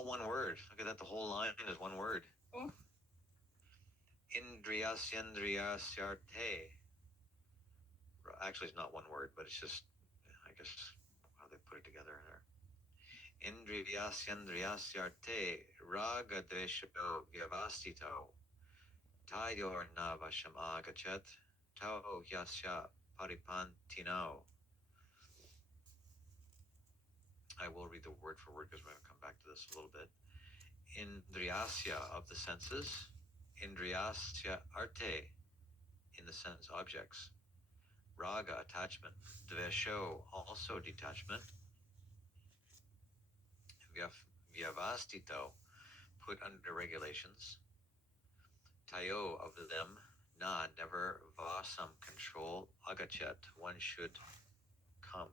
all one word. Look at that. The whole line is one word. Oh. Indriyasyandriyasyarte. Actually, it's not one word, but it's just, I guess, how they put it together there. Indriyasyandriyasyarte raga dvesho vyavastito tayor navasham agachat tao yasya paripantino. I will read the word for word because we're going to come back to this a little bit. Indriyasya, of the senses. Indriyasya arte, in the sense objects. Raga, attachment. Dvesho, also detachment. Vyavastito, put under regulations. Tayo, of them. Na, never. Vasam, control. Agachet, one should come.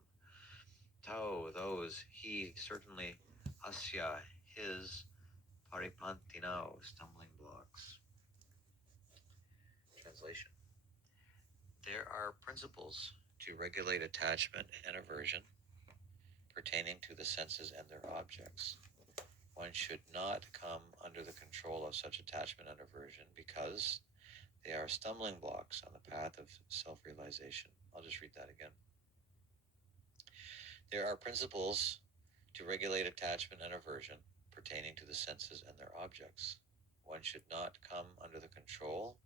Tao, those. He, certainly. Asya, his. Paripantino, stumbling blocks. Translation. There are principles to regulate attachment and aversion pertaining to the senses and their objects. One should not come under the control of such attachment and aversion because they are stumbling blocks on the path of self-realization. I'll just read that again. There are principles to regulate attachment and aversion pertaining to the senses and their objects. One should not come under the control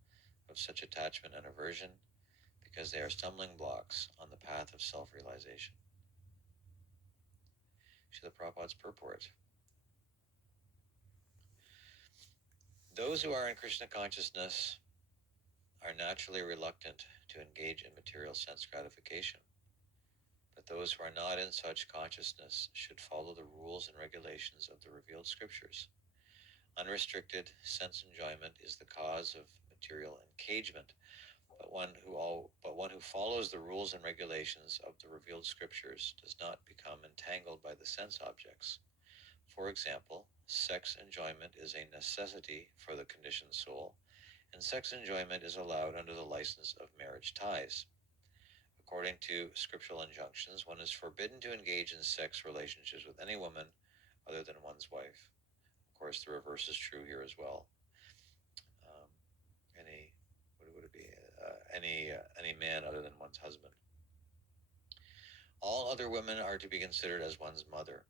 of such attachment and aversion because they are stumbling blocks on the path of self-realization. Srila Prabhupada's purport. Those who are in Krishna consciousness are naturally reluctant to engage in material sense gratification. But those who are not in such consciousness should follow the rules and regulations of the revealed scriptures. Unrestricted sense enjoyment is the cause of material engagement, but one who follows the rules and regulations of the revealed scriptures does not become entangled by the sense objects. For example, sex enjoyment is a necessity for the conditioned soul, and sex enjoyment is allowed under the license of marriage ties. According to scriptural injunctions, one is forbidden to engage in sex relationships with any woman other than one's wife. Of course, the reverse is true here as well. Any man other than one's husband. All other women are to be considered as one's mother.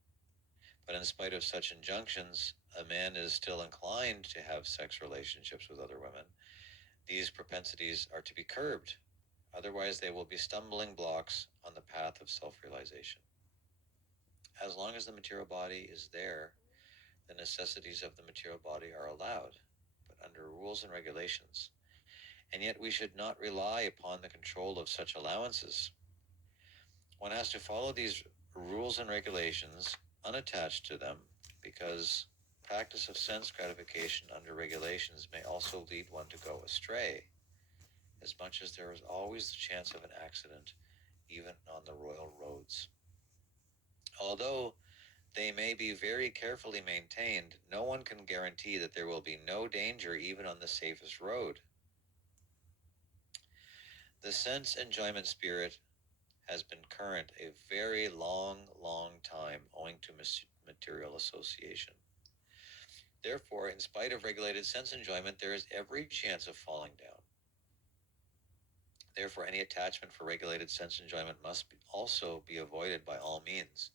But in spite of such injunctions, a man is still inclined to have sex relationships with other women. These propensities are to be curbed. Otherwise, they will be stumbling blocks on the path of self-realization. As long as the material body is there, the necessities of the material body are allowed, but under rules and regulations. And yet we should not rely upon the control of such allowances. One has to follow these rules and regulations unattached to them, because practice of sense gratification under regulations may also lead one to go astray, as much as there is always the chance of an accident, even on the royal roads. Although they may be very carefully maintained, no one can guarantee that there will be no danger even on the safest road. The sense enjoyment spirit has been current a very long time owing to material association. Therefore, in spite of regulated sense enjoyment, there is every chance of falling down. Therefore, any attachment for regulated sense enjoyment must also be avoided by all means.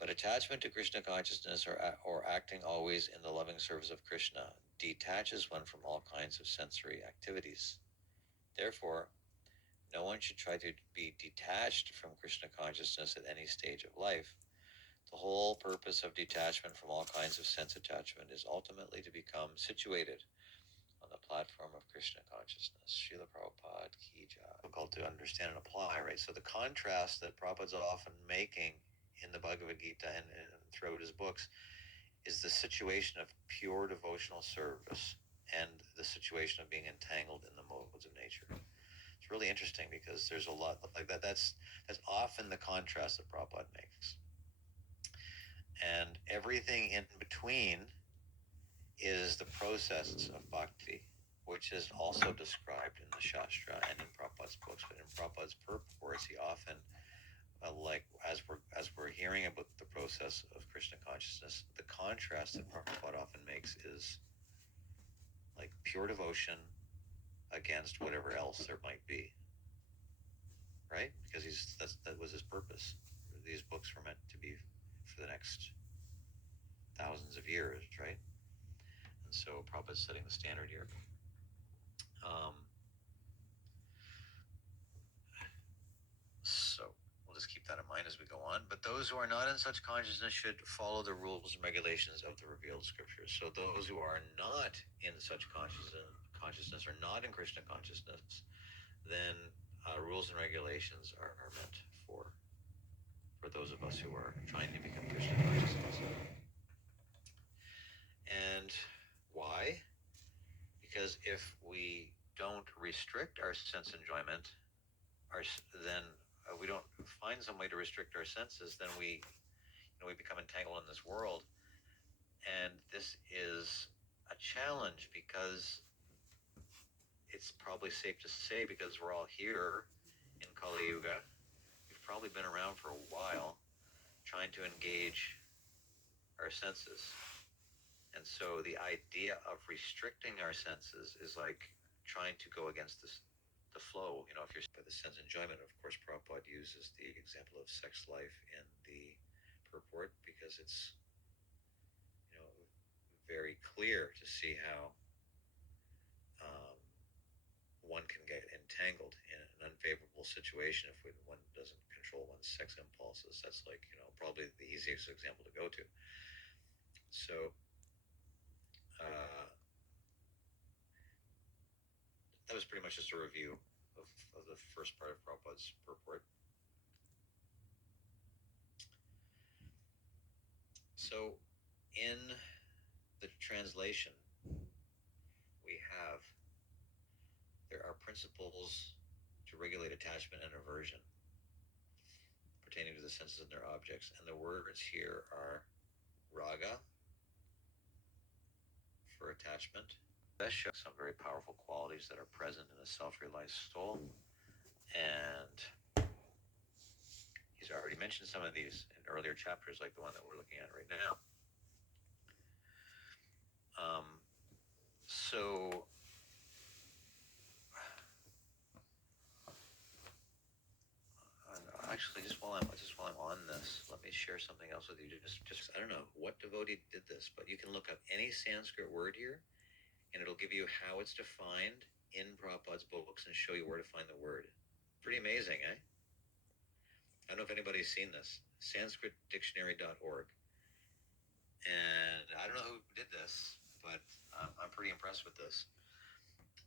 But attachment to Krishna consciousness or acting always in the loving service of Krishna detaches one from all kinds of sensory activities. Therefore, no one should try to be detached from Krishna consciousness at any stage of life. The whole purpose of detachment from all kinds of sense attachment is ultimately to become situated on the platform of Krishna consciousness. Srila Prabhupada Ki Jai. Difficult to understand and apply, right? So the contrast that Prabhupada's often making in the Bhagavad Gita and throughout his books is the situation of pure devotional service and the situation of being entangled in the modes of nature. It's really interesting because there's a lot like that. That's often the contrast that Prabhupada makes. And everything in between is the process of bhakti, which is also described in the Shastra and in Prabhupada's books. But in Prabhupada's purports, he often, like as we're hearing about the process of Krishna consciousness, the contrast that Prabhupada often makes is like pure devotion against whatever else there might be, right? Because that was his purpose. These books were meant to be for the next thousands of years, right? And so Prabhupada's setting the standard here. So we'll just keep that in mind as we go on. But those who are not in such consciousness should follow the rules and regulations of the revealed scriptures. So those who are not in such consciousness or not in Krishna consciousness, then rules and regulations are meant for those of us who are trying to become Krishna consciousness. And why? Because if we don't restrict our sense enjoyment, then we don't find some way to restrict our senses, then we become entangled in this world. And this is a challenge because it's probably safe to say, because we're all here in Kali Yuga, we've probably been around for a while trying to engage our senses. And so the idea of restricting our senses is like trying to go against the flow. If you're by the sense enjoyment, of course, Prabhupada uses the example of sex life in the purport because it's very clear to see how one can get entangled in an unfavorable situation if one doesn't control one's sex impulses. That's like, probably the easiest example to go to. So that was pretty much just a review of the first part of Prabhupada's purport. So in the translation, there are principles to regulate attachment and aversion pertaining to the senses and their objects. And the words here are raga for attachment, vesha, some very powerful qualities that are present in a self-realized soul. And he's already mentioned some of these in earlier chapters, like the one that we're looking at right now. So actually, just while I'm on this, let me share something else with you. Just I don't know what devotee did this, but you can look up any Sanskrit word here, and it'll give you how it's defined in Prabhupada's books and show you where to find the word. Pretty amazing, eh? I don't know if anybody's seen this. SanskritDictionary.org. And I don't know who did this, but I'm pretty impressed with this.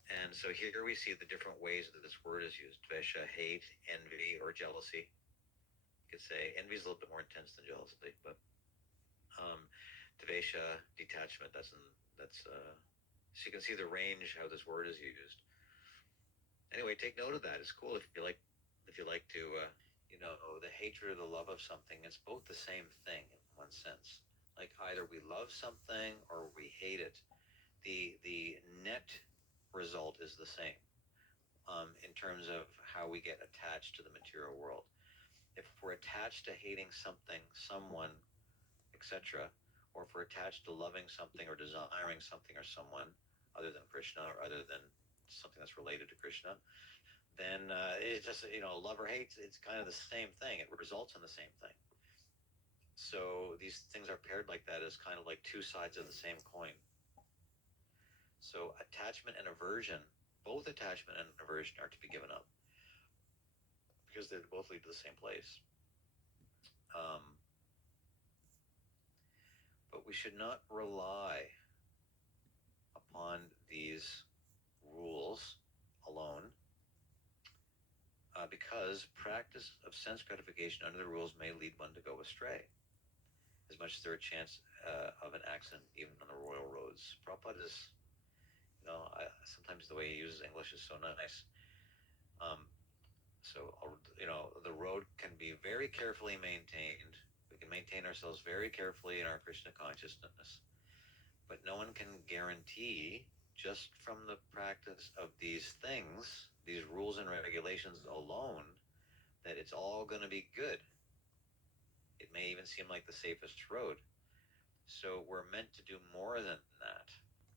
And so here we see the different ways that this word is used. Dvesha, hate, envy, or jealousy. You could say envy is a little bit more intense than jealousy, but Dvesha, detachment, so you can see the range how this word is used. Anyway, take note of that. It's cool if you like to, the hatred or the love of something, it's both the same thing in one sense. Like either we love something or we hate it. The net result is the same in terms of how we get attached to the material world. If we're attached to hating something, someone, etc., or if we're attached to loving something or desiring something or someone other than Krishna or other than something that's related to Krishna, then it's just, love or hate, it's kind of the same thing. It results in the same thing. So these things are paired like that as kind of like two sides of the same coin. So attachment and aversion, both attachment and aversion are to be given up because they both lead to the same place. But we should not rely upon these rules alone because practice of sense gratification under the rules may lead one to go astray, as much as there is a chance of an accident even on the royal roads. Prabhupada is, sometimes the way he uses English is so nice. The road can be very carefully maintained. We can maintain ourselves very carefully in our Krishna consciousness, but no one can guarantee just from the practice of these things, these rules and regulations alone, that it's all going to be good. It may even seem like the safest road. So we're meant to do more than